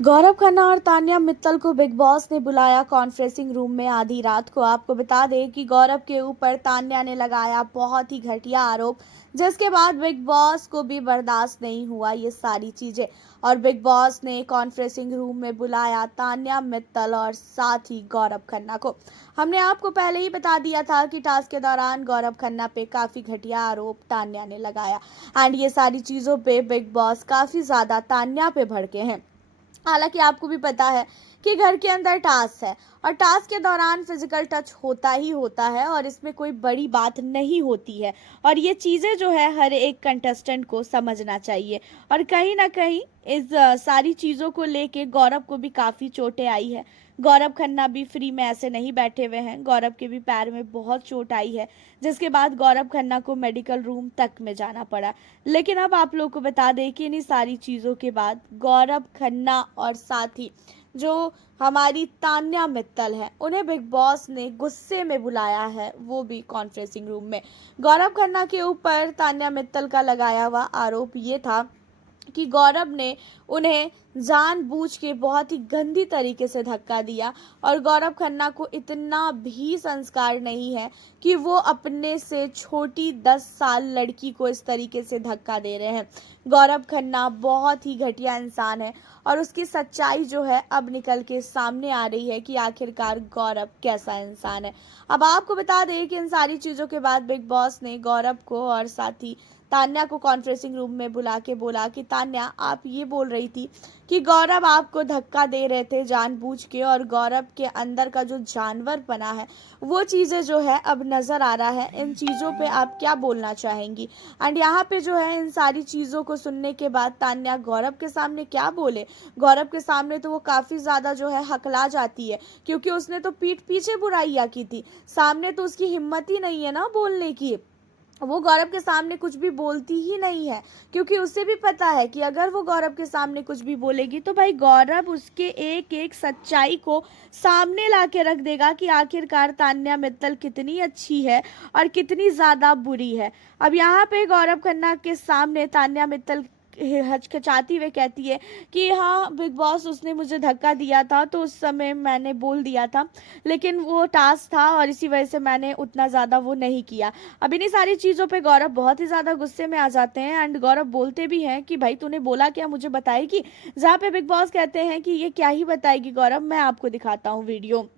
गौरव खन्ना और तान्या मित्तल को big boss ने बुलाया कॉन्फ्रेंसिंग रूम में आधी रात को। आपको बता दें कि गौरव के ऊपर तान्या ने लगाया बहुत ही घटिया आरोप, जिसके बाद बिग बॉस को भी बर्दाश्त नहीं हुआ ये सारी चीजें, और बिग बॉस ने कॉन्फ्रेंसिंग रूम में बुलाया तान्या मित्तल और साथ ही गौरव खन्ना को। हमने आपको पहले ही बता दिया था कि टास्क के दौरान गौरव खन्ना पे काफी घटिया आरोप तान्या ने लगाया, एंड ये सारी चीजों पे बिग बॉस काफी ज्यादा तान्या पे भड़के हैं। हालांकि आपको भी पता है कि घर के अंदर टास्क है और टास्क के दौरान फिजिकल टच होता ही होता है और इसमें कोई बड़ी बात नहीं होती है, और ये चीज़ें जो है हर एक कंटेस्टेंट को समझना चाहिए। और कहीं ना कहीं इस सारी चीज़ों को लेके गौरव को भी काफ़ी चोटें आई है। गौरव खन्ना भी फ्री में ऐसे नहीं बैठे हुए हैं, गौरव के भी पैर में बहुत चोट आई है, जिसके बाद गौरव खन्ना को मेडिकल रूम तक में जाना पड़ा। लेकिन अब आप लोग को बता दें कि इन्हीं सारी चीज़ों के बाद गौरव खन्ना और साथ ही जो हमारी तान्या मित्तल है, उन्हें बिग बॉस ने गुस्से में बुलाया है, वो भी कॉन्फ्रेंसिंग रूम में। गौरव खन्ना के ऊपर तान्या मित्तल का लगाया हुआ आरोप ये था कि गौरव ने उन्हें जानबूझ के बहुत ही गंदी तरीके से धक्का दिया, और गौरव खन्ना को इतना भी संस्कार नहीं है कि वो अपने से छोटी 10 साल लड़की को इस तरीके से धक्का दे रहे हैं। गौरव खन्ना बहुत ही घटिया इंसान है और उसकी सच्चाई जो है अब निकल के सामने आ रही है कि आखिरकार गौरव कैसा इंसान है। अब आपको बता दें कि इन सारी चीज़ों के बाद बिग बॉस ने गौरव को और साथ ही तान्या को कॉन्फ्रेंसिंग रूम में बुला के बोला कि तान्या, आप ये बोल रही थी कि गौरव आपको धक्का दे रहे थे जानबूझ के, और गौरव के अंदर का जो जानवर बना है वो चीज़ें जो है अब नज़र आ रहा है। इन चीज़ों पे आप क्या बोलना चाहेंगी? एंड यहाँ पे जो है इन सारी चीज़ों को सुनने के बाद तान्या गौरव के सामने क्या बोले? गौरव के सामने तो वो काफ़ी ज़्यादा जो है हकला जाती है, क्योंकि उसने तो पीठ पीछे बुराइयाँ की थी, सामने तो उसकी हिम्मत ही नहीं है ना बोलने की। वो गौरव के सामने कुछ भी बोलती ही नहीं है, क्योंकि उसे भी पता है कि अगर वो गौरव के सामने कुछ भी बोलेगी तो भाई गौरव उसके एक एक सच्चाई को सामने ला के रख देगा कि आखिरकार तान्या मित्तल कितनी अच्छी है और कितनी ज़्यादा बुरी है। अब यहाँ पे गौरव खन्ना के सामने तान्या मित्तल हचकचाती हुए कहती है कि हाँ बिग बॉस, उसने मुझे धक्का दिया था तो उस समय मैंने बोल दिया था, लेकिन वो टास्क था और इसी वजह से मैंने उतना ज़्यादा वो नहीं किया। अब इन्हीं सारी चीज़ों पे गौरव बहुत ही ज़्यादा गुस्से में आ जाते हैं, एंड गौरव बोलते भी हैं कि भाई तूने बोला क्या, मुझे बताएगी? जहाँ पे बिग बॉस कहते हैं कि ये क्या ही बताएगी गौरव, मैं आपको दिखाता हूँ वीडियो।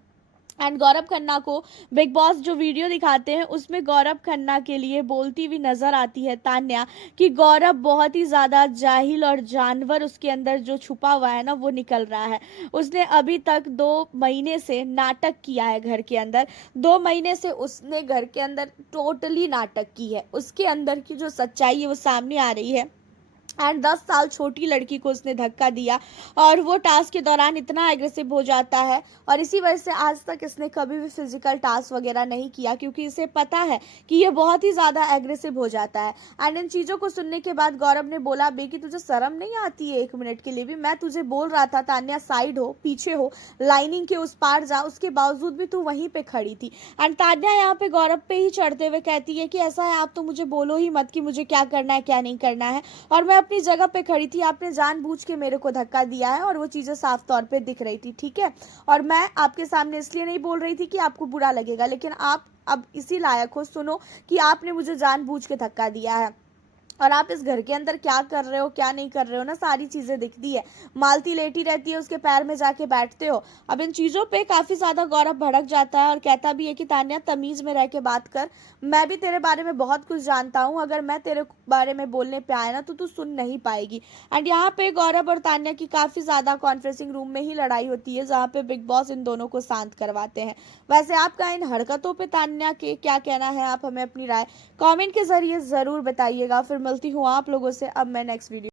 एंड गौरव खन्ना को बिग बॉस जो वीडियो दिखाते हैं उसमें गौरव खन्ना के लिए बोलती हुई नजर आती है तान्या कि गौरव बहुत ही ज़्यादा जाहिल और जानवर उसके अंदर जो छुपा हुआ है ना वो निकल रहा है। उसने अभी तक 2 महीने से नाटक किया है घर के अंदर, 2 महीने से उसने घर के अंदर टोटली नाटक की है, उसके अंदर की जो सच्चाई है वो सामने आ रही है। एंड 10 साल छोटी लड़की को उसने धक्का दिया और वो टास्क के दौरान इतना एग्रेसिव हो जाता है, और इसी वजह से आज तक इसने कभी भी फिजिकल टास्क वगैरह नहीं किया, क्योंकि इसे पता है कि ये बहुत ही ज़्यादा एग्रेसिव हो जाता है। एंड इन चीज़ों को सुनने के बाद गौरव ने बोला, बेकी तुझे शर्म नहीं आती है 1 मिनट के लिए भी? मैं तुझे बोल रहा था तान्या साइड हो, पीछे हो, लाइनिंग के उस पार जा, उसके बावजूद भी तू वहीं पे खड़ी थी। एंड तान्या यहाँ पे गौरव पे ही चढ़ते हुए कहती है कि ऐसा है, आप तो मुझे बोलो ही मत कि मुझे क्या करना है क्या नहीं करना है, और मैं अपनी जगह पे खड़ी थी, आपने जानबूझ के मेरे को धक्का दिया है और वो चीज़ें साफ तौर पे दिख रही थी, ठीक है? और मैं आपके सामने इसलिए नहीं बोल रही थी कि आपको बुरा लगेगा, लेकिन आप अब इसी लायक हो, सुनो कि आपने मुझे जानबूझ के धक्का दिया है और आप इस घर के अंदर क्या कर रहे हो क्या नहीं कर रहे हो ना, सारी चीज़ें दिखती है। मालती लेटी रहती है, उसके पैर में जाके बैठते हो। अब इन चीज़ों पे काफ़ी ज़्यादा गौरव भड़क जाता है और कहता भी है कि तान्या तमीज़ में रह के बात कर, मैं भी तेरे बारे में बहुत कुछ जानता हूँ, अगर मैं तेरे बारे में बोलने पे आया ना तो तू सुन नहीं पाएगी। एंड यहाँ पे गौरव और तान्या की काफ़ी ज़्यादा कॉन्फ्रेंसिंग रूम में ही लड़ाई होती है, जहाँ पे बिग बॉस इन दोनों को शांत करवाते हैं। वैसे आपका इन हरकतों पे तान्या के क्या कहना है, आप हमें अपनी राय कमेंट के जरिए ज़रूर बताइएगा। फिर मिलती हूँ आप लोगों से अब मैं नेक्स्ट वीडियो